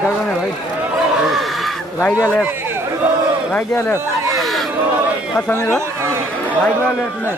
करना है भाई, राइट या लेफ्ट, राइट या लेफ्ट, हाँ समीर राइट या लेफ्ट में।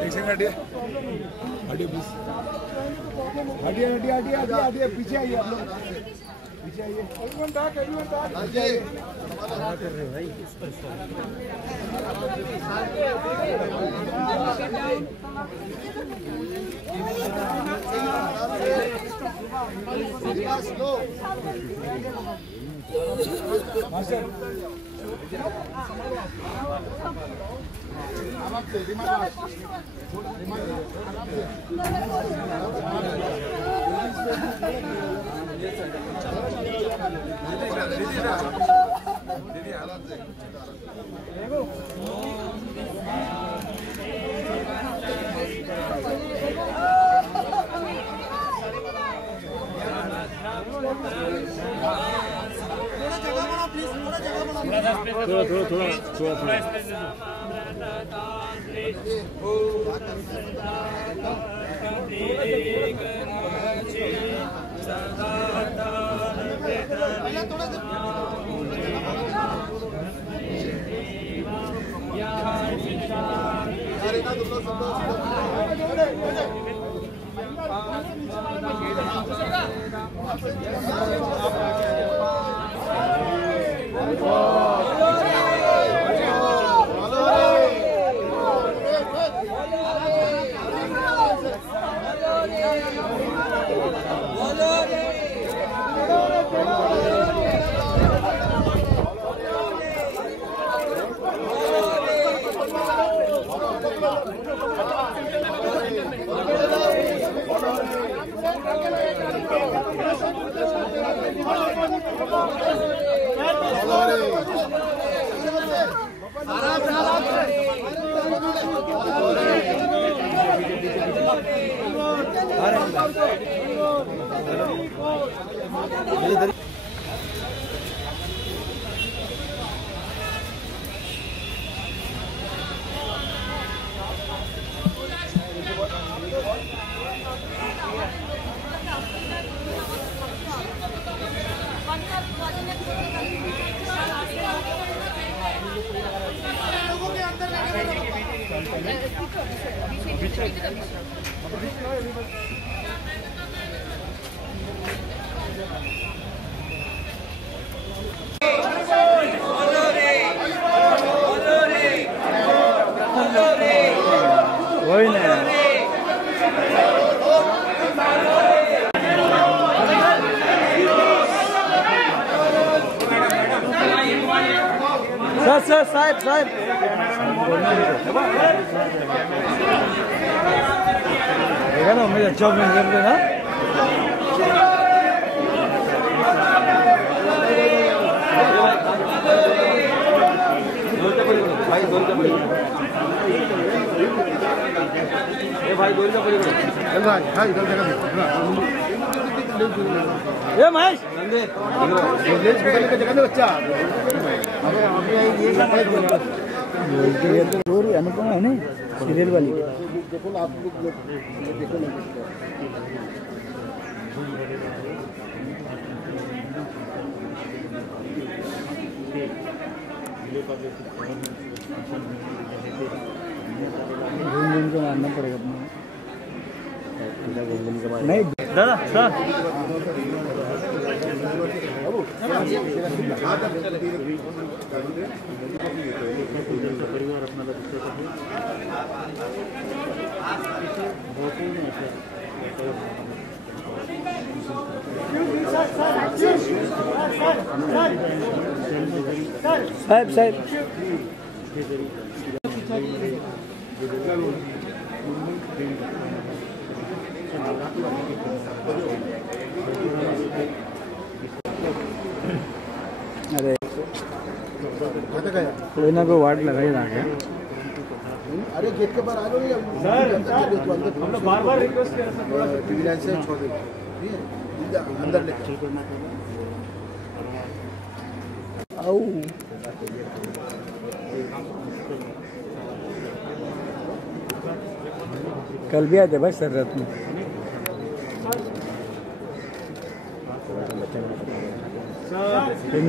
एक सेकंड हटिए, हटिए प्लीज, हटिए हटिए हटिए हटिए हटिए, पीछे आइए आप लोग, पीछे आइए। कर रहे भाई, मास्टर थोड़ा वही ना सर साहब देखा ना मुझे अच्छा मिल करते ना भाई भाई बोल ये महेश बच्चा अनुपमा है ना सीरियल वाली देखो आप देखो घूम के मारना पड़ेगा नहीं दादा सर परिवार अपना साहब साहब अरे कोई ना कोई वार्ड लगा ही रहा है। अरे गेट के बाहर आ जाओ सर, हम लोग बार-बार रिक्वेस्ट कर रहे हैं, टीवी लाइन से छोड़ दीजिए, अंदर लेके आओ। कल भी आए थे भाई सर रात में।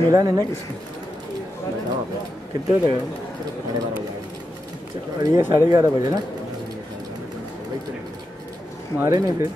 मिला नहीं ना किसको? कितने बजे? और ये 11:30 बजे ना मारे नहीं फिर।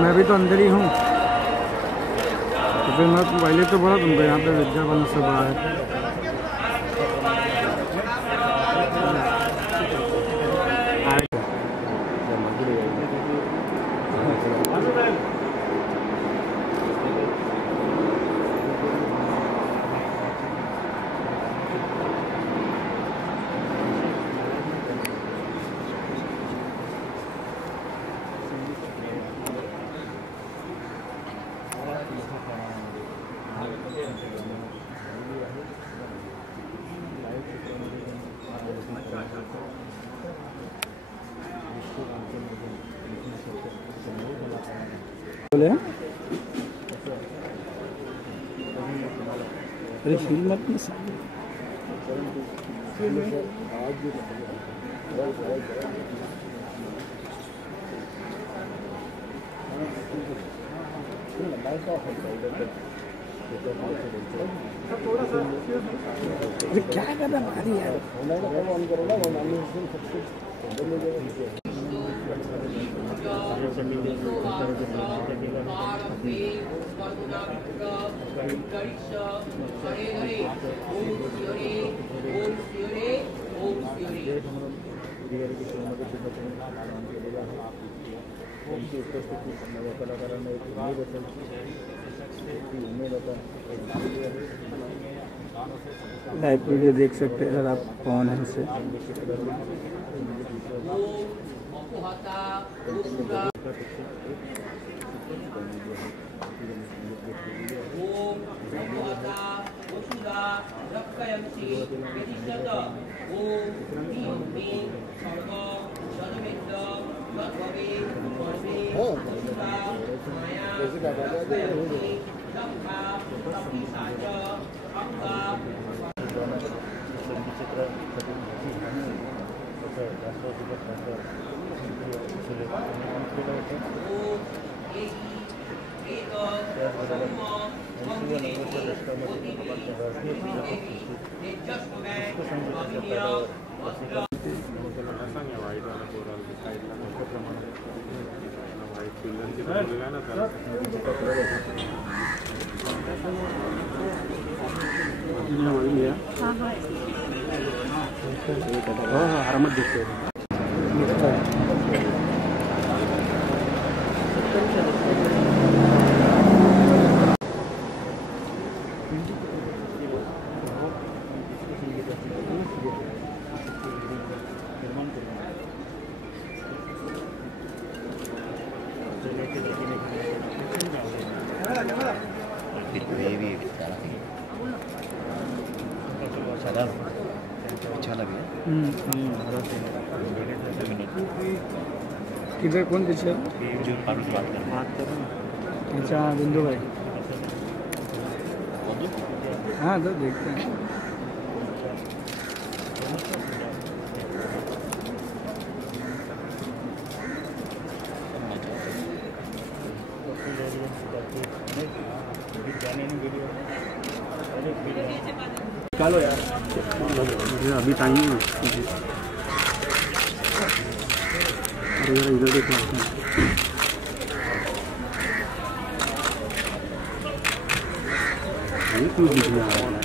मैं भी तो अंदर ही हूँ, तो फिर मैं पहले तो बोला तुमको यहाँ पे विद्यावन सब है। बोले अरे फिल्म मत में अरे क्या करना भारी यार। लाइव वीडियो देख सकते हैं अगर आप कौन है इसे। आरामात दिसते। अच्छा लगे। किधर कौन पीछे जो फारूक बात कर रहा अच्छा बिंदु भाई हाँ तो देखते हैं चलो यार अभी टाइम है अरे यार इधर देखो ये क्यों दिखने आ रहा है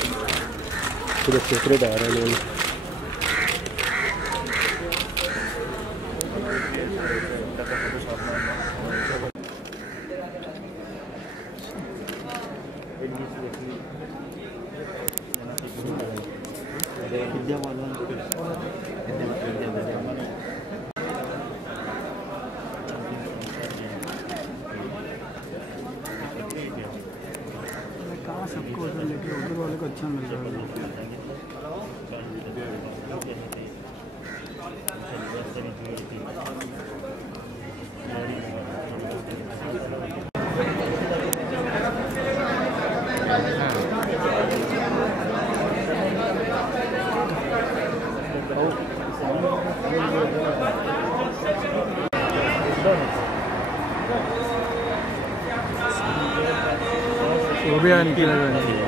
पूरा सेपरेट आ रहा है लोग विद्या वालों कहाँ सबको उधर लेके उधर वाले को अच्छा मिल रहा है वो भी आने की लगा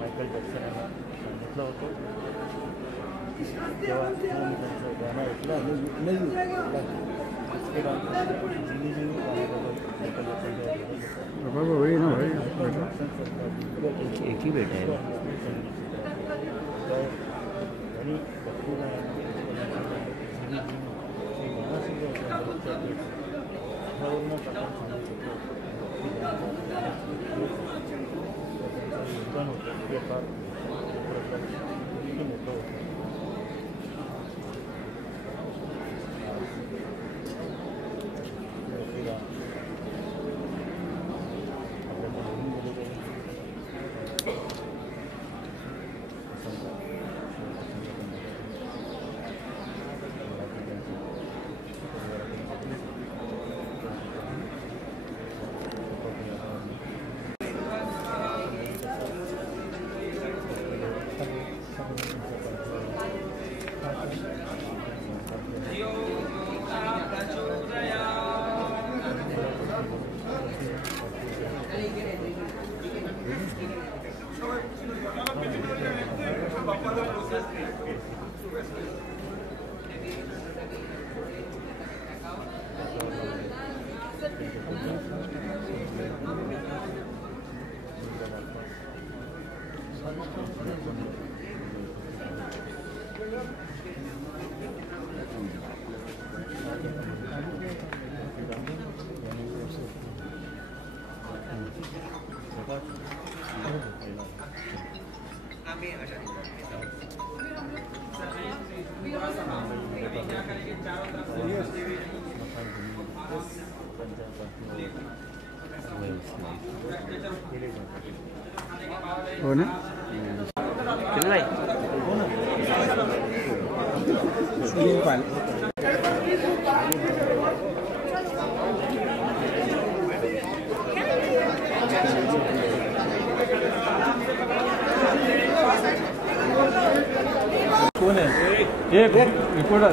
मायकल जॅक्सन यांना सांगितलं होतं तेव्हा गाणं ऐकलं मायकल वही ना भाई एक ही बेटा है हो ना कितना भाई कौन है? एक रिपोर्टर।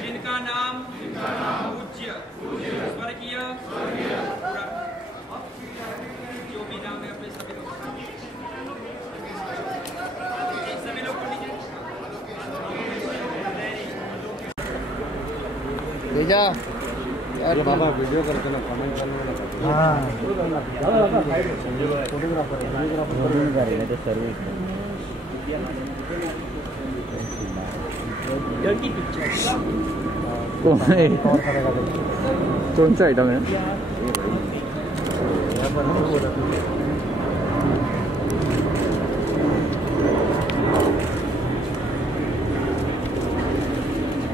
जिनका नाम पूज्य स्वर्गीय जो भी नाम है अपने सभी लोग भेजा यार बाबा वीडियो करके ना कमेंट करने वाला। हाँ फोटोग्राफर करेगा तो सर्विस कौन सा आइटम है?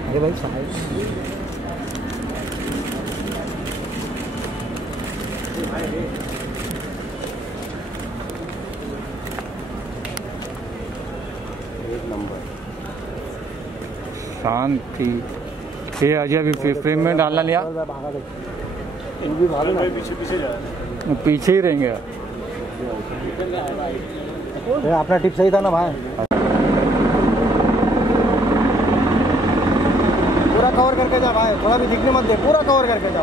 अरे भाई साहब शांति ये अजय अभी फ्रेम में डालना लिया पीछे ही रहेंगे। अपना टिप सही था ना भाई। पूरा कवर करके जा भाई, थोड़ा भी दिखने मत दे, पूरा कवर करके जा।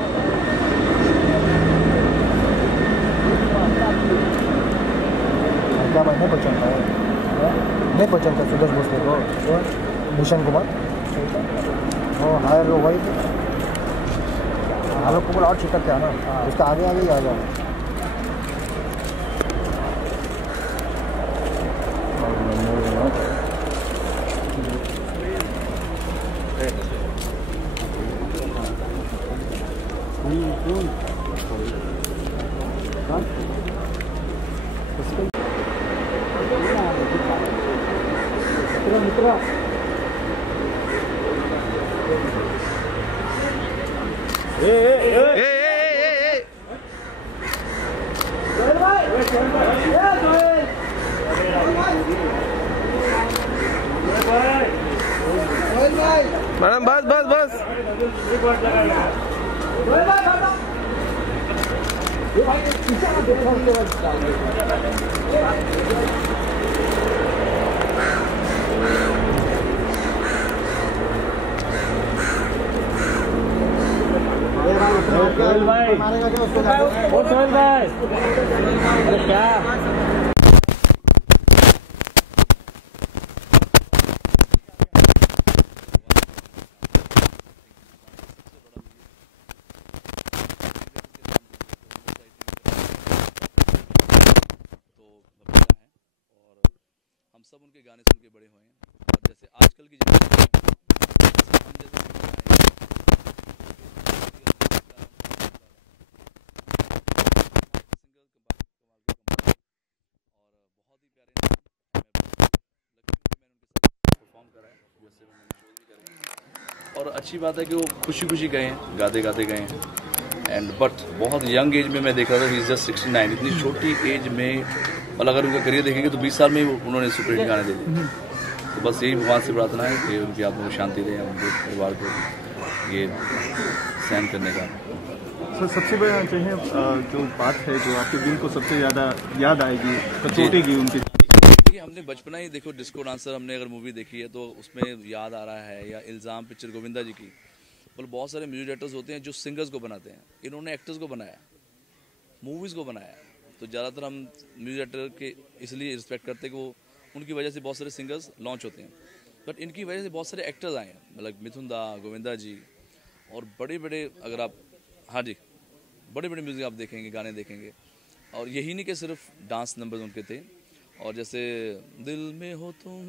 क्या भाई नहीं पहचानता है? नहीं पहचानता सुदेश भोसले को? भूषण कुमार हायर लो भाई, आलोक कुमार और चिकन क्या ना, उसका आगे आगे ही आ जाओ। मित्रा मैडम बस बस बस सोहेल भाई, ओ सोहेल भाई, अरे क्या हम सब उनके गाने सुन के बड़े हुए हैं और जैसे आजकल की जनरेशन और अच्छी बात है कि वो खुशी खुशी गए हैं, गाते गाते गए हैं। एंड बट बहुत यंग एज में मैं देख रहा था, ही इज जस्ट 69, इतनी छोटी एज में। और अगर उनका करियर देखेंगे तो 20 साल में उन्होंने सुपर हिट गाने दे दिए। तो बस यही भगवान से प्रार्थना है कि उनकी आत्मा को शांति दें, उनके परिवार को ये सहन करने का। सर सबसे बड़ा चाहिए जो बात है जो आपके दिल को सबसे ज़्यादा याद आएगी, कचोटेगी उनकी। देखिए हमने बचपना ही देखो डिस्को डांसर हमने अगर मूवी देखी है तो उसमें याद आ रहा है, या इल्ज़ाम पिक्चर गोविंदा जी की, और बहुत सारे म्यूजिक डायरेक्टर्स होते हैं जो सिंगर्स को बनाते हैं, इन्होंने एक्टर्स को बनाया, मूवीज़ को बनाया। तो ज़्यादातर हम म्यूजिक डायरेक्टर के इसलिए रिस्पेक्ट करते हैं कि वो उनकी वजह से बहुत सारे सिंगर्स लॉन्च होते हैं, बट इनकी वजह से बहुत सारे एक्टर्स आए हैं, मतलब मिथुन दा, गोविंदा जी, और बड़े बड़े अगर आप, हाँ जी, बड़े बड़े म्यूज़िक आप देखेंगे, गाने देखेंगे, और यही नहीं कि सिर्फ डांस नंबर्स उनके थे, और जैसे दिल में हो तुम,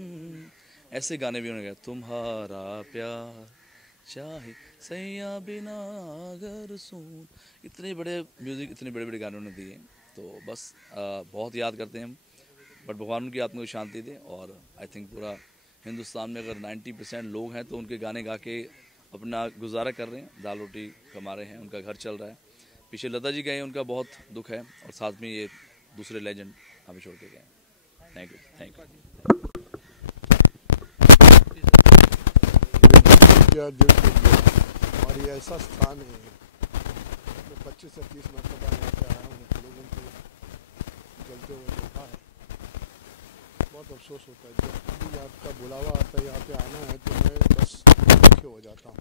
ऐसे गाने भी उन्होंने गाए, तुम्हारा प्यार चाहे सैया बिना अगर सुन, इतने बड़े म्यूज़िक, इतने बड़े बड़े गाने उन्होंने दिए। तो बस बहुत याद करते हैं हम, बट भगवान उनकी आत्मा को शांति दे। और आई थिंक पूरा हिंदुस्तान में अगर 90% लोग हैं तो उनके गाने गा के अपना गुजारा कर रहे हैं, दाल रोटी कमा रहे हैं, उनका घर चल रहा है। पीछे लता जी गए, उनका बहुत दुख है, और साथ में ये दूसरे लेजेंड हमें छोड़ के गए। Thank you, thank you. और ये ऐसा स्थान है, मैं 25 से 30 मरतबा यहाँ से आया हूँ, लोगों को जलते हुए देखा है। बहुत अफसोस होता है जब भी आपका बुलावा आता है यहाँ पे आना है तो मैं बस दुखी हो जाता हूँ।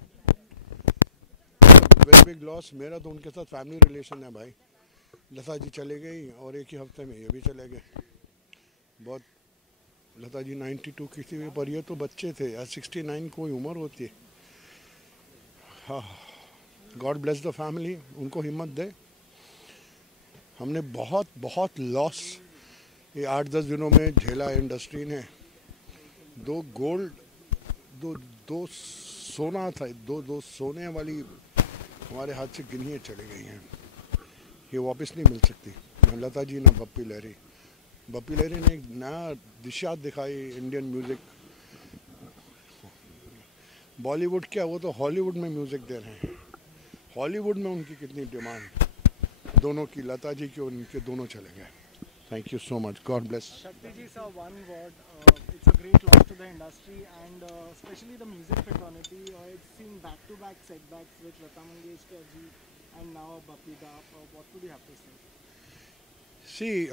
Very big loss. मेरा तो उनके साथ फैमिली रिलेशन है भाई। लता जी चले गई और एक ही हफ्ते में ये भी चले गए। बहुत, लता जी 92 की थी, पर ये तो बच्चे थे यार, 69 कोई उम्र होती है। हाँ, गॉड ब्लेस द फैमिली, उनको हिम्मत दे। हमने बहुत बहुत लॉस ये 8-10 दिनों में झेला इंडस्ट्री ने। 2 गोल्ड, दो सोना था, दो सोने वाली हमारे हाथ से गिनिए चली गई हैं। ये वापस नहीं मिल सकती, ना लता जी ना बप्पी लहरी। बप्पी लहरी ने एक नया दिशा दिखाई इंडियन म्यूज़िक। बॉलीवुड क्या, वो तो हॉलीवुड में म्यूज़िक दे रहे हैं। हॉलीवुड में उनकी कितनी डिमांड, दोनों की, लता जी की और उनके, दोनों चले गए। Thank you so much. God bless. Shakti ji, sir, one word. It's a great loss to the industry and especially the music fraternity. It's seen back-to-back setbacks with Lata Mangeshkar ji and now Bappi Da. What would you have to say? See,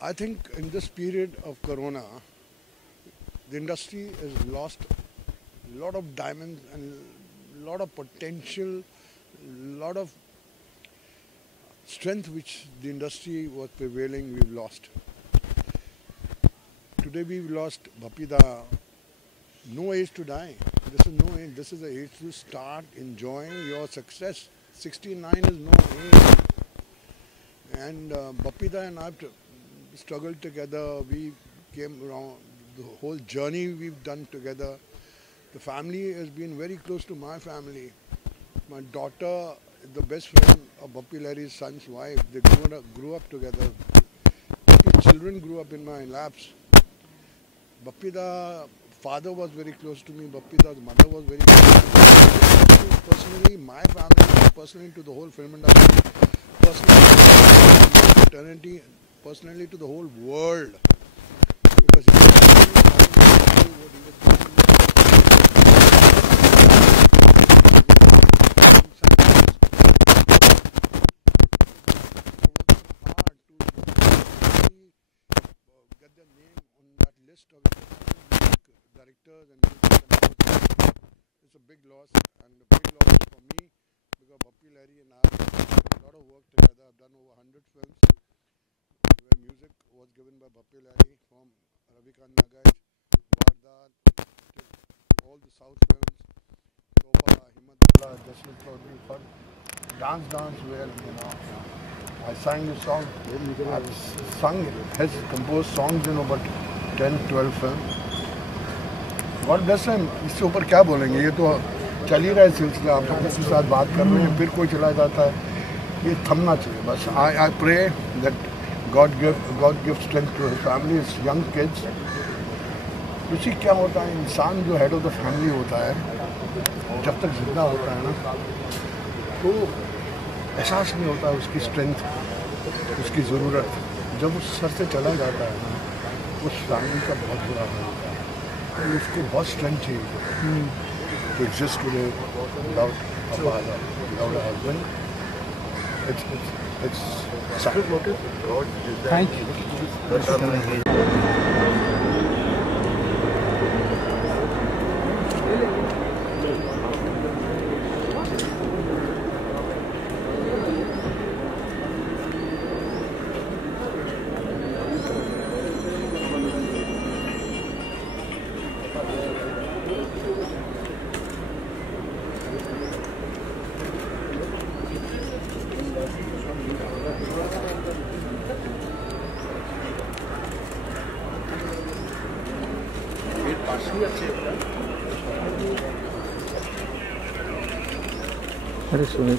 I think in this period of Corona, the industry has lost a lot of diamonds and a lot of potential, a lot of strength which the industry was prevailing, we've lost. Today we've lost Bappi Da. No age to die. This is no age. This is the age to start enjoying your success. 69 is no age. And Bappi Da and I struggled together. We came around, the whole journey we've done together. The family has been very close to my family. My daughter, the best friend of Bappi Lahiri's son's wife, they grew up together. Bappi's children grew up in my laps. Bappi Da's father was very close to me. Bappi Da's mother was very close to me. Personally, my family, personally to the whole film industry, personally to the fraternity, personally to the whole world. Because he was doing what he was doing. Directors and it's a big loss, and a big loss for me because Bappi Lahiri and I have done a lot of work together. I've done over 100 films where music was given by Bappi Lahiri, from Ravikant Nagaj, Vardat, all the South films, Topa, Himadullah, Jaswant Chaudhary, for Dance where, you know, I sang the song. I've sung, has composed songs in about 10-12 films. और बस इससे ऊपर क्या बोलेंगे, ये तो चल ही रहा है सिलसिला। आप किसी के साथ बात कर रहे हैं, फिर कोई चला जाता है, ये थमना चाहिए बस। I pray that God give strength to his family, young kids. उसी क्या होता है, इंसान जो हेड ऑफ द फैमिली होता है, जब तक जिंदा होता है ना, तो एहसास नहीं होता उसकी स्ट्रेंथ, उसकी ज़रूरत। जब उस सर से चला जाता है ना, तो उस फैमिली का बहुत बुरा हाल था। तो उसको बहुत स्ट्रेंथ चाहिए to exist today without a father, without a husband. It's sad. Thank you. अरे सुनिए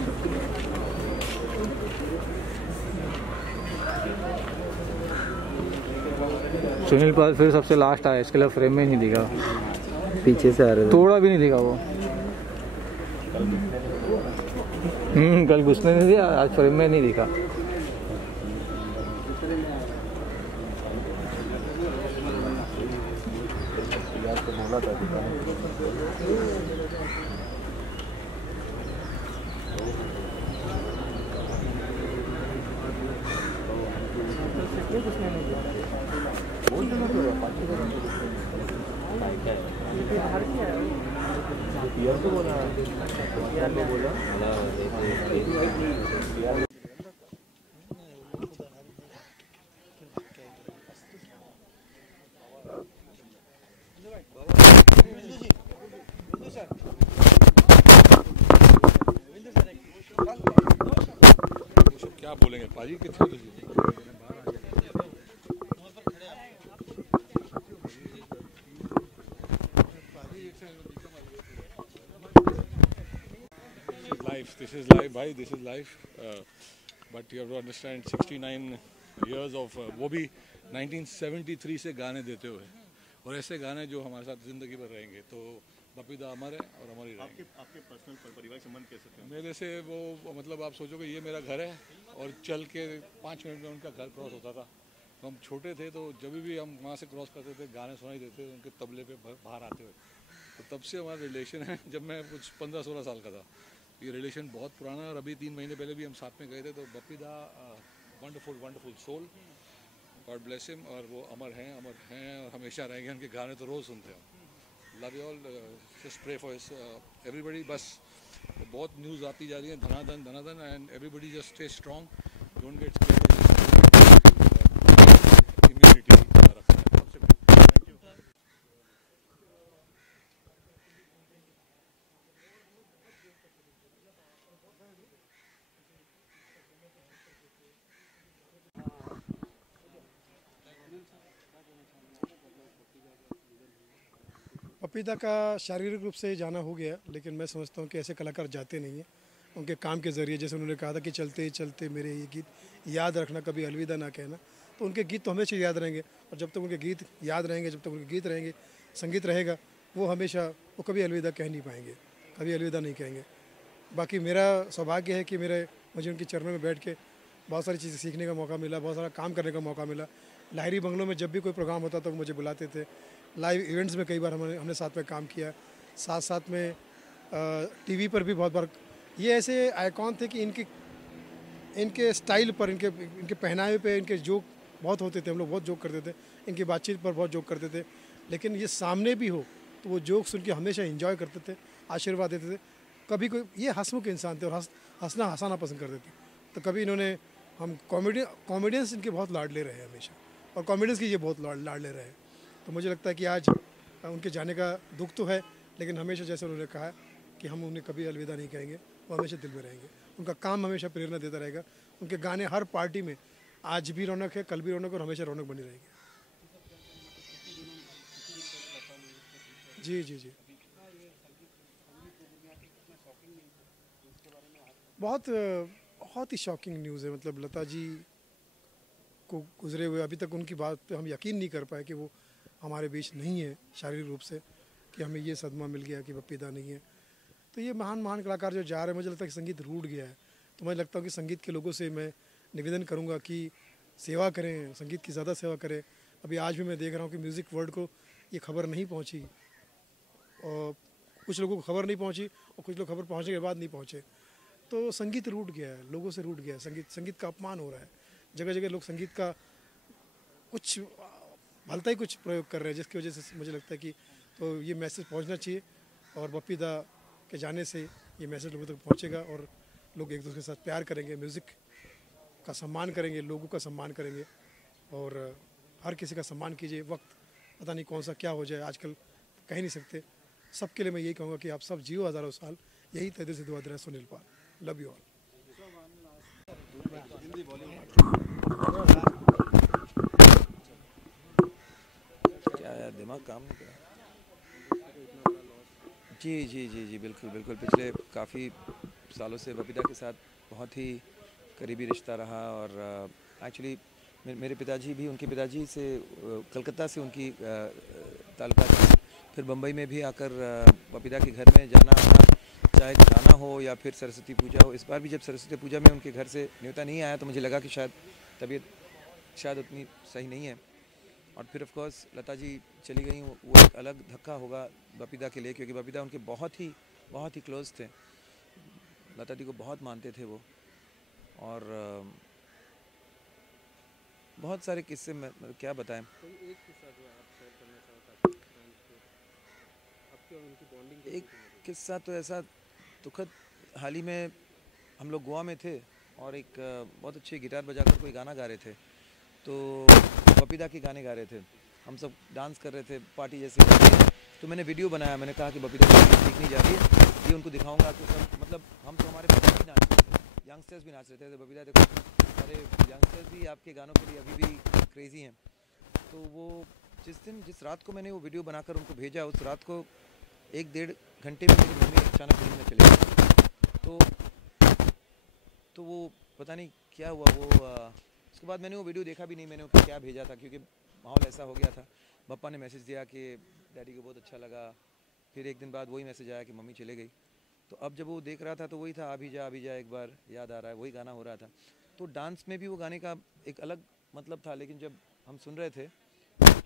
सुनील पाल फिर सबसे लास्ट आया, इसके लिए फ्रेम में नहीं दिखा, पीछे से आ रहे थे। थोड़ा भी नहीं दिखा वो। कल घुसने नहीं दिया, आज फ्रेम में नहीं दिखा। क्या बोलेंगे पाजी कितने This is life, भाई. This is life. But you have to understand, 69 years of वो भी 1973 से गाने देते हुए, और ऐसे गाने जो हमारे साथ जिंदगी भर रहेंगे. तो बपी दा अमर है और हमारी रहेंगे. आपके पर्सनल पारिवारिक संबंध कैसे थे? मेरे से वो मतलब आप सोचो कि ये मेरा घर है और चल के 5 मिनट में उनका घर क्रॉस होता था. तो हम छोटे थे तो जब भी हम वहाँ से क्रॉस करते थे गाने सुनाई देते थे उनके तबले पे बाहर आते हुए. तो तब से हमारा रिलेशन है. जब मैं कुछ 15-16 साल का था, ये रिलेशन बहुत पुराना है. और अभी 3 महीने पहले भी हम साथ में गए थे. तो Bappi da wonderful soul, God bless him. और वो अमर हैं और हमेशा रहेंगे. उनके गाने तो रोज़ सुनते हैं. Love you all. Just pray for everybody. बस बहुत न्यूज़ आती जा रही है धनाधन and everybody just stay strong. Don't get immunity रखना है सबसे पहले. Thank you. बपीदा का शारीरिक रूप से जाना हो गया, लेकिन मैं समझता हूँ कि ऐसे कलाकार जाते नहीं हैं. उनके काम के ज़रिए, जैसे उन्होंने कहा था कि चलते चलते मेरे ये गीत याद रखना, कभी अलविदा ना कहना. तो उनके गीत तो हमेशा याद रहेंगे. और जब तक उनके गीत याद रहेंगे, जब तक उनके गीत रहेंगे, संगीत रहेगा, वो हमेशा वो कभी अलविदा कह नहीं पाएंगे, कभी अलविदा नहीं कहेंगे. बाकी मेरा सौभाग्य है कि मुझे उनके चरणों में बैठ के बहुत सारी चीज़ें सीखने का मौका मिला, बहुत सारा काम करने का मौका मिला. लाहिरी बंगलों में जब भी कोई प्रोग्राम होता था वो मुझे बुलाते थे. लाइव इवेंट्स में कई बार हमने साथ में काम किया. साथ में टीवी पर भी बहुत बार. ये ऐसे आइकॉन थे कि इनके स्टाइल पर, इनके पहनावे पे इनके जोक बहुत होते थे. हम लोग बहुत जोक करते थे. इनकी बातचीत पर बहुत जोक करते थे. लेकिन ये सामने भी हो तो वो जोक सुन के हमेशा एंजॉय करते थे, आशीर्वाद देते थे. कभी कोई ये हंसमुख इंसान थे और हंसाना पसंद करते थे. तो कभी इन्होंने हम कॉमेडियंस इनके बहुत लाडले रहे हमेशा, और कॉमेडियंस की ये बहुत लाडले रहे. तो मुझे लगता है कि आज उनके जाने का दुख तो है, लेकिन हमेशा जैसे उन्होंने कहा कि हम उन्हें कभी अलविदा नहीं कहेंगे, वो हमेशा दिल में रहेंगे. उनका काम हमेशा प्रेरणा देता रहेगा. उनके गाने हर पार्टी में आज भी रौनक है, कल भी रौनक और हमेशा रौनक बनी रहेगी. जी बहुत ही शॉकिंग न्यूज़ है. मतलब लता जी को गुजरे हुए अभी तक उनकी बात पे हम यकीन नहीं कर पाए कि वो हमारे बीच नहीं है शारीरिक रूप से, कि हमें ये सदमा मिल गया कि बपीदा नहीं है. तो ये महान कलाकार जो जा रहे हैं, मुझे लगता है कि संगीत रूठ गया है. तो मुझे लगता है कि संगीत के लोगों से मैं निवेदन करूंगा कि सेवा करें, संगीत की ज़्यादा सेवा करें. अभी आज भी मैं देख रहा हूँ कि म्यूज़िक वर्ल्ड को ये खबर नहीं पहुँची, और कुछ लोगों को खबर नहीं पहुँची और कुछ लोग खबर पहुँचने के बाद नहीं पहुँचे। तो संगीत रूठ गया है, लोगों से रूठ गया है, संगीत का अपमान हो रहा है। जगह जगह लोग संगीत का कुछ भलता ही कुछ प्रयोग कर रहे हैं, जिसकी वजह से मुझे लगता है कि तो ये मैसेज पहुंचना चाहिए, और बप्पी दा के जाने से ये मैसेज लोगों तक पहुंचेगा और लोग एक दूसरे के साथ प्यार करेंगे, म्यूज़िक का सम्मान करेंगे, लोगों का सम्मान करेंगे, और हर किसी का सम्मान कीजिए। वक्त पता नहीं कौन सा क्या हो जाए, आजकल कह नहीं सकते। सबके लिए मैं यही कहूँगा कि आप सब जियो हज़ारों साल। यही तहे दिल से दुआ दे रहा है Sunil Pal. Love you all. क्या यार, दिमाग काम नहीं कर रहा। जी बिल्कुल बिल्कुल। पिछले काफ़ी सालों से बपीदा के साथ बहुत ही करीबी रिश्ता रहा, और एक्चुअली मेरे पिताजी भी, उनके पिताजी से कलकत्ता से उनकी ताल्लुकात थी। फिर बम्बई में भी आकर बपीदा के घर में जाना आना, चाहे गाना हो या फिर सरस्वती पूजा हो। इस बार भी जब सरस्वती पूजा में उनके घर से न्योता नहीं आया तो मुझे लगा कि शायद तबीयत शायद उतनी सही नहीं है। और फिर ऑफ कोर्स लता जी चली गई, वो एक अलग धक्का होगा बपीदा के लिए, क्योंकि बपीदा उनके बहुत ही क्लोज थे। लता जी को बहुत मानते थे वो, और बहुत सारे किस्से में क्या बताएं। एक किस्सा तो ऐसा दुखद, हाल ही में हम लोग गोवा में थे और एक बहुत अच्छे गिटार बजाकर कोई गाना गा रहे थे, तो बपीदा के गाने गा रहे थे। हम सब डांस कर रहे थे पार्टी जैसे। तो मैंने वीडियो बनाया, मैंने कहा कि बपीदा की ठीक नहीं जा रही है, ये उनको दिखाऊंगा कि सब, मतलब हम तो हमारे बच्चे भी नाच रहे थे, यंगस्टर्स भी नाच रहे थे, तो बपीदा देखो अरे यंगस्टर्स भी आपके गानों के लिए अभी भी क्रेज़ी हैं। तो वो जिस रात को मैंने वो वीडियो बनाकर उनको भेजा, उस रात को 1-1.5 घंटे में मेरी मम्मी अचानक नींद में चली गई। तो वो पता नहीं क्या हुआ। वो उसके बाद मैंने वो वीडियो देखा भी नहीं, मैंने उसको क्या भेजा था, क्योंकि माहौल ऐसा हो गया था। पापा ने मैसेज दिया कि डैडी को बहुत अच्छा लगा, फिर एक दिन बाद वही मैसेज आया कि मम्मी चले गई। तो अब जब वो देख रहा था तो वही था, अभी जा एक बार याद आ रहा है, वही गाना हो रहा था। तो डांस में भी वो गाने का एक अलग मतलब था, लेकिन जब हम सुन रहे थे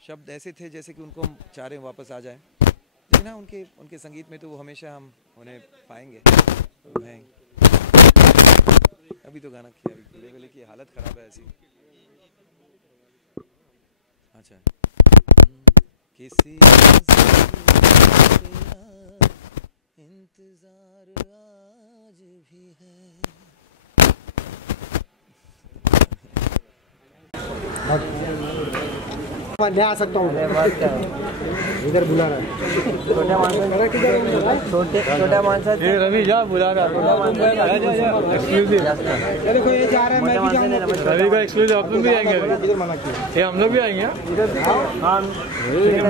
शब्द ऐसे थे जैसे कि उनको हम चाह रहे हैं वापस आ जाएं। लेकिन हाँ, उनके संगीत में तो वो हमेशा हम उन्हें पाएंगे। तो मैं अभी तो गाना किया, अभी बोले की हालत ख़राब है ऐसी। अच्छा, किसी इंतजार आज भी है। मैं आ सकता हूँ, इधर बुला रहा है छोटा मानसा। रवि जा बुला रहा है, एक्सक्लूसिव। देखो ये जा रहे हैं, मैं भी जाऊंगा। रवि का एक्सक्लूसिव, आप लोग भी आएंगे, ये हम लोग भी आएंगे। हाँ,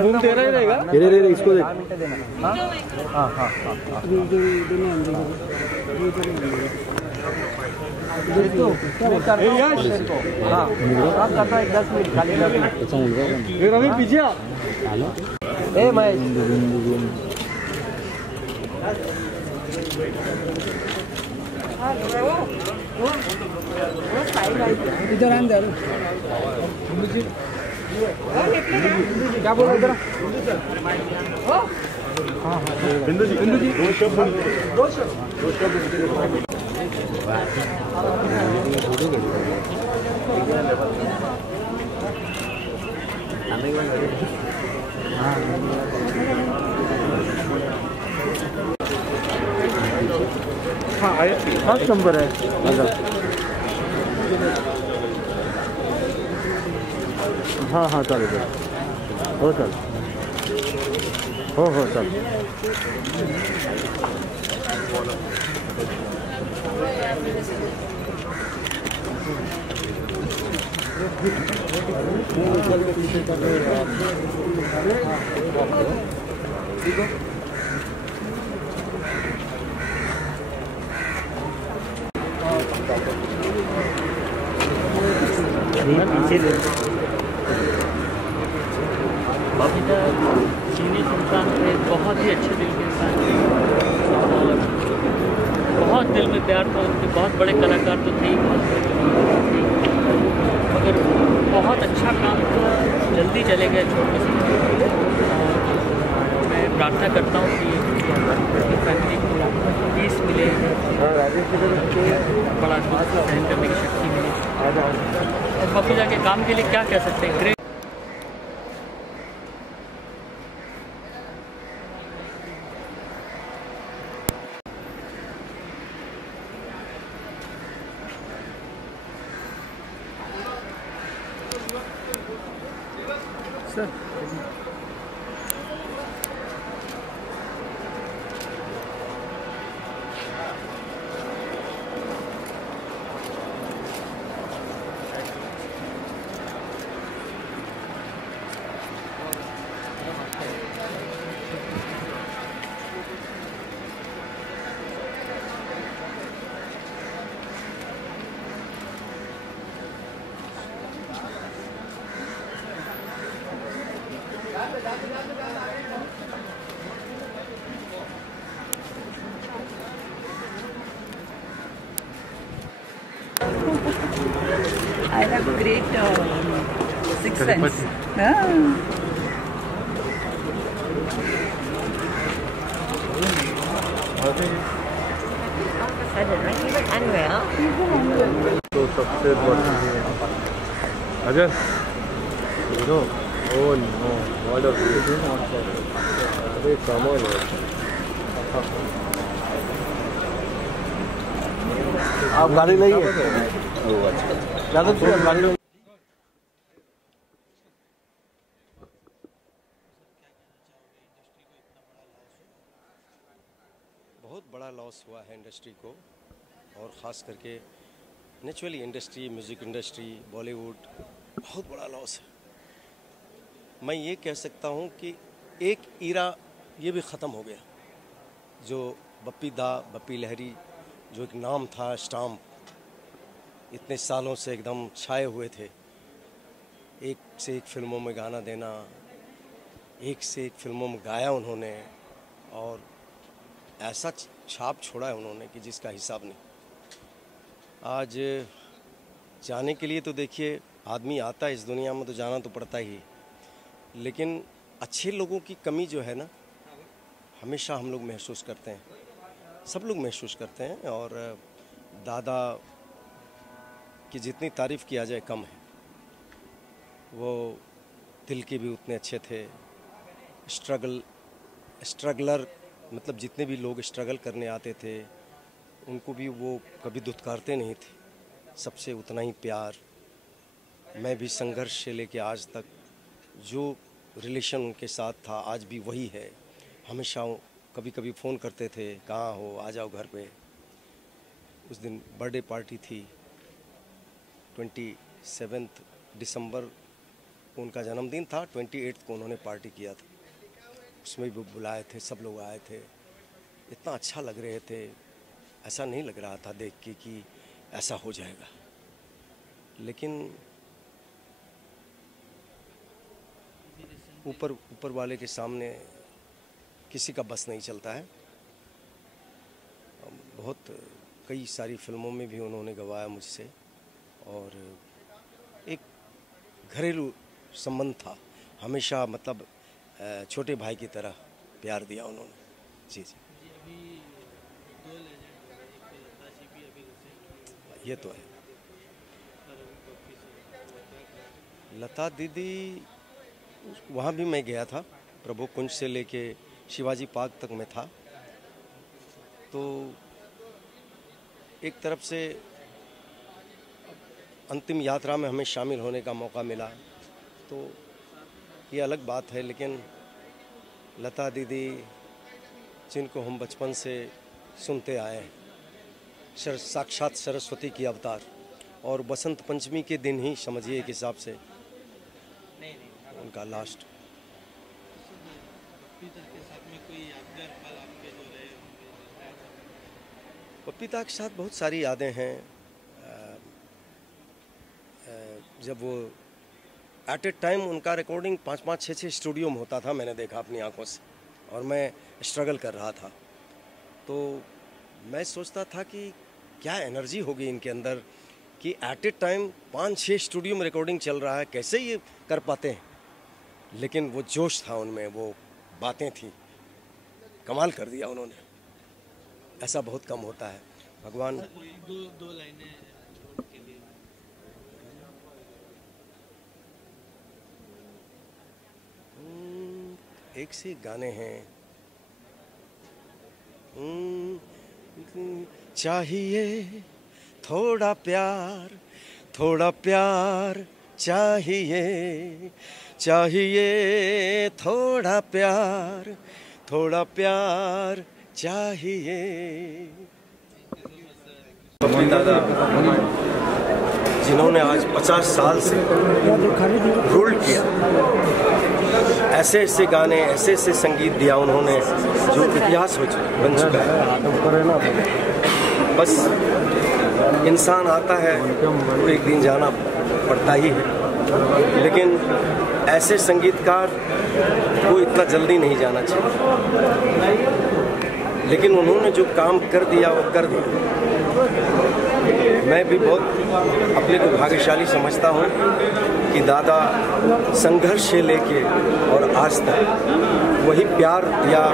बूम तेरा ही रहेगा। धीरे इसको देख, दस मिनट खाली। रवि पीछे आ। ए महेश, इधर आने दे। क्या बोल रहे इधर? बिंदु जी दो शब्द फर्स्ट नंबर है। हाँ चालेल, हो चल, हो चल। बपीदा चीनी सुल्तान थे, बहुत ही अच्छे दिल के इंसान थे और बहुत बहुत दिल में प्यार था उनके, बहुत बड़े कलाकार तो थे ही, मगर बहुत अच्छा काम था, जल्दी चले गए छोटे से। मैं प्रार्थना करता हूँ कि फैमिली को पीस मिले, बड़ा दुख सहन करने की शक्ति मिले। और पपीता के काम के लिए क्या कह सकते हैं, great. Sir I have a great sixth sense. तो सबसे Ajay hero oh know what a अरे कमाल है। आप गाड़ी लाइए। ज़्यादा गाड़ी बहुत बड़ा लॉस हुआ है इंडस्ट्री को, और ख़ास करके naturally industry, music industry, Bollywood बहुत बड़ा लॉस है। मैं ये कह सकता हूँ कि एक ईरा ये भी ख़त्म हो गया, जो बप्पी लहरी जो एक नाम था, स्टाम्प, इतने सालों से एकदम छाए हुए थे, एक से एक फिल्मों में गाना देना, एक से एक फिल्मों में गाया उन्होंने, और ऐसा छाप छोड़ा है उन्होंने कि जिसका हिसाब नहीं। आज जाने के लिए तो देखिए आदमी आता है इस दुनिया में तो जाना तो पड़ता ही, लेकिन अच्छे लोगों की कमी जो है ना, हमेशा हम लोग महसूस करते हैं, सब लोग महसूस करते हैं। और दादा की जितनी तारीफ़ किया जाए कम है। वो दिल के भी उतने अच्छे थे, स्ट्रगलर मतलब जितने भी लोग स्ट्रगल करने आते थे उनको भी वो कभी दुत्कारते नहीं थे, सबसे उतना ही प्यार। मैं भी संघर्ष से लेके आज तक जो रिलेशन उनके साथ था आज भी वही है। हमेशा कभी कभी फ़ोन करते थे, कहाँ हो, आ जाओ घर पे। उस दिन बर्थडे पार्टी थी, 27 दिसंबर को उनका जन्मदिन था, 28 को उन्होंने पार्टी किया था, उसमें भी बुलाए थे, सब लोग आए थे। इतना अच्छा लग रहे थे, ऐसा नहीं लग रहा था देख के कि ऐसा हो जाएगा, लेकिन ऊपर वाले के सामने किसी का बस नहीं चलता है। बहुत कई सारी फिल्मों में भी उन्होंने गवाया मुझसे, और एक घरेलू संबंध था, हमेशा मतलब छोटे भाई की तरह प्यार दिया उन्होंने। जी जी, ये तो है। लता दीदी, वहाँ भी मैं गया था, प्रभु कुंज से लेके शिवाजी पार्क तक में था, तो एक तरफ से अंतिम यात्रा में हमें शामिल होने का मौका मिला, तो ये अलग बात है। लेकिन लता दीदी जिनको हम बचपन से सुनते आए हैं, साक्षात सरस्वती की अवतार, और बसंत पंचमी के दिन ही समझिए एक हिसाब से उनका लास्ट। पपीता के साथ बहुत सारी यादें हैं। जब वो एट ए टाइम उनका रिकॉर्डिंग 5-5, 6-6 स्टूडियो में होता था, मैंने देखा अपनी आंखों से, और मैं स्ट्रगल कर रहा था। तो मैं सोचता था कि क्या एनर्जी होगी इनके अंदर कि एट ए टाइम 5-6 स्टूडियो में रिकॉर्डिंग चल रहा है, कैसे ये कर पाते हैं। लेकिन वो जोश था उनमें, वो बातें थी, कमाल कर दिया उन्होंने। ऐसा बहुत कम होता है। भगवान दो लाइनें के लिए। एक से गाने हैं। चाहिए थोड़ा प्यार चाहिए, चाहिए थोड़ा प्यार चाहिए। बप्पी दादा जिन्होंने आज 50 साल से रूल किया, ऐसे ऐसे गाने, ऐसे ऐसे संगीत दिया उन्होंने जो इतिहास बन चुका है। बस इंसान आता है तो एक दिन जाना पड़ता ही है, लेकिन ऐसे संगीतकार को इतना जल्दी नहीं जाना चाहिए। लेकिन उन्होंने जो काम कर दिया वो कर दिया। मैं भी बहुत अपने को भाग्यशाली समझता हूँ कि दादा संघर्ष से लेके और आज तक वही प्यार दिया,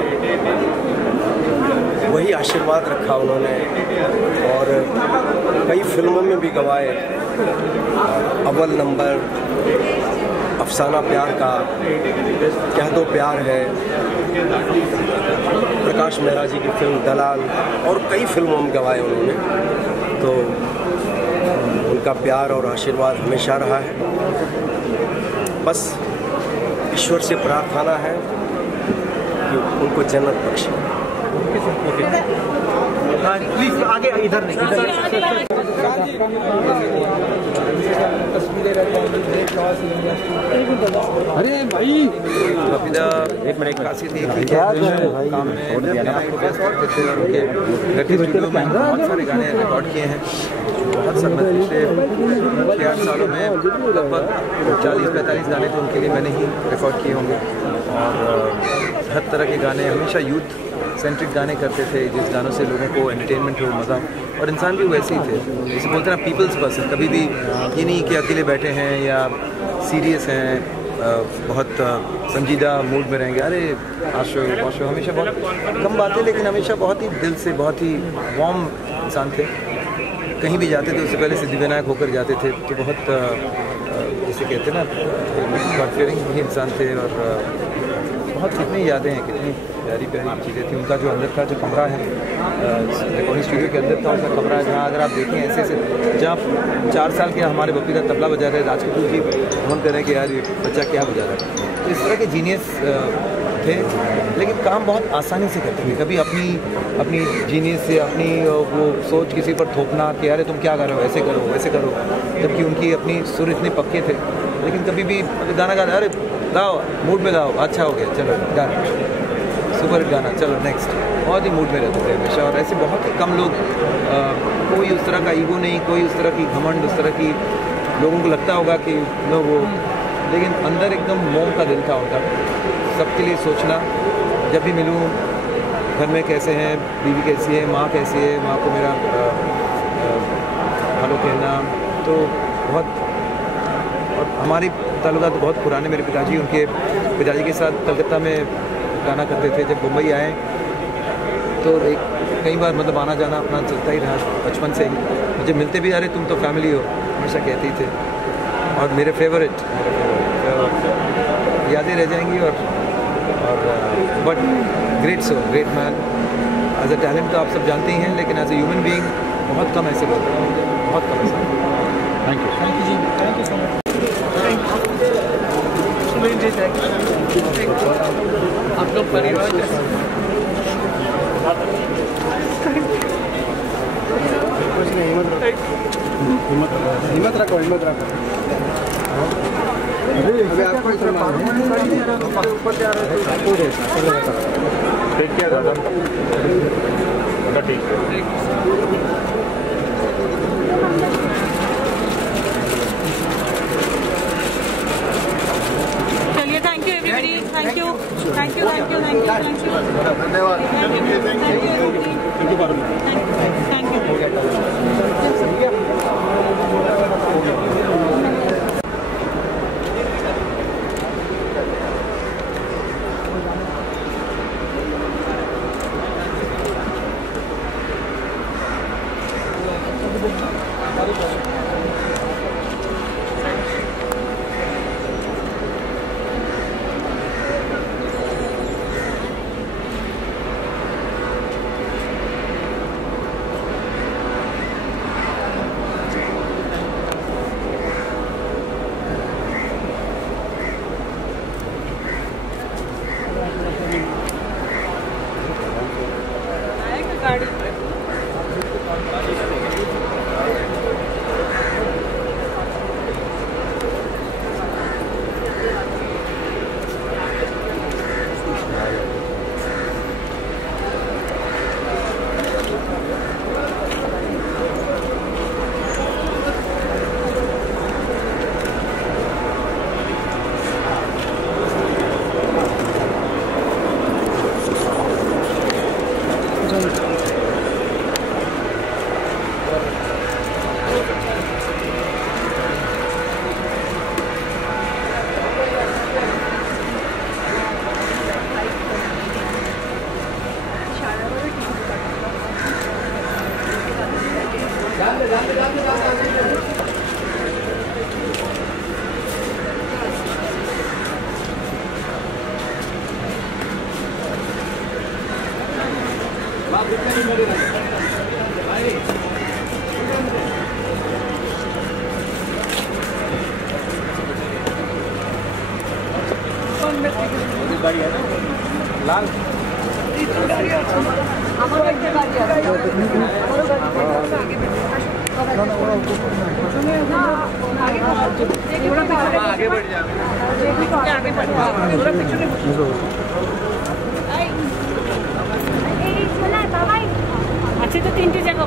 वही आशीर्वाद रखा उन्होंने, और कई फिल्मों में भी गवाए। अव्वल नंबर, अफसाना प्यार का, कह दो प्यार है, प्रकाश मेहरा जी की फिल्म दलाल, और कई फिल्मों में गवाए उन्होंने। तो उनका प्यार और आशीर्वाद हमेशा रहा है। बस ईश्वर से प्रार्थना है कि उनको जन्नत बख्शे। प्लीज आगे, इधर नहीं, अरे भाई एक मिनट खासियत एक थी काम में अपने आप को व्यस्त रखते थे और उनके घर के स्टूडियो में बहुत सारे गाने रिकॉर्ड किए हैं। बहुत सारे पिछले 6-8 सालों में लगभग 40-45 गाने तो उनके लिए मैंने ही रिकॉर्ड किए होंगे, और हर तरह के गाने, हमेशा यूथ सेंट्रिक गाने करते थे जिस गानों से लोगों को एंटरटेनमेंट हो, मज़ा, और इंसान भी वैसे ही थे। जैसे बोलते हैं ना, पीपल्स पर्सन, कभी भी ये नहीं कि अकेले बैठे हैं या सीरियस हैं, बहुत संजीदा मूड में रहेंगे। अरे आशो हमेशा बहुत कम बातें, लेकिन हमेशा बहुत ही दिल से, बहुत ही वार्म इंसान थे। कहीं भी जाते थे उससे पहले सिद्धिविनायक होकर जाते थे, तो बहुत जैसे कहते हैं ना, गॉड फियरिंग ही इंसान थे। और बहुत कितनी यादें हैं, कितनी प्यारी प्यारी चीज़ें थी। उनका जो अंदर का जो कमरा है, रिकॉर्डिंग स्टूडियो के अंदर था उनका कमरा, जहाँ अगर आप देखें ऐसे ऐसे, जहाँ 4 साल के हमारे बप्पी दा तबला बजा रहे, राज कपूर जी फोन करें कि यार ये बच्चा क्या बजा रहा है। तो इस तरह के जीनियस थे, लेकिन काम बहुत आसानी से करते थे। कभी अपनी जीनियस से अपनी वो सोच किसी पर थोपना कि यार तुम क्या कर रहे हो, ऐसे करो वैसे करो, जबकि उनकी अपनी सुर इतने पक्के थे। लेकिन कभी भी गाना गा रहे, अरे गाओ, मूड में गाओ, अच्छा हो गया, चलो गाना, सुपर गाना, चलो नेक्स्ट, बहुत ही मूड में रहते थे हमेशा। और ऐसे बहुत ही कम लोग, कोई उस तरह का ईगो नहीं, कोई उस तरह की घमंड, उस तरह की, लोगों को लगता होगा कि नो वो, लेकिन अंदर एकदम मोम का दिल था उनका, सबके लिए सोचना। जब भी मिलूँ, घर में कैसे हैं, बीवी कैसी है, माँ कैसी है, माँ को मेरा हेलो कहना, तो बहुत। और हमारी ताल्लुकात तो बहुत पुराने, मेरे पिताजी, उनके पिताजी के साथ कलकत्ता में गाना करते थे। जब मुंबई आए तो कई बार मतलब आना जाना अपना चलता ही रहा बचपन से ही। मुझे मिलते भी, अरे तुम तो फैमिली हो, हमेशा कहते ही थे। और मेरे फेवरेट यादें रह जाएंगी। और but great so, great man, as a talent तो आप सब जानते ही हैं, लेकिन एज ए ह्यूमन बीइंग बहुत कम ऐसे लोग, बहुत कम ऐसे। थैंक यू जी, थैंक यू सो मच। आप लोग परिवार हिम्मत रखो, हिम्मत रखो। अभी आपको ऊपर जा रहे ठीक क्या दादा, ठीक। चलिए, thank you everybody, thank you, thank you, thank you, thank you, thank you, धन्यवाद। दोबारा हो गया। अच्छी तो 3 जगह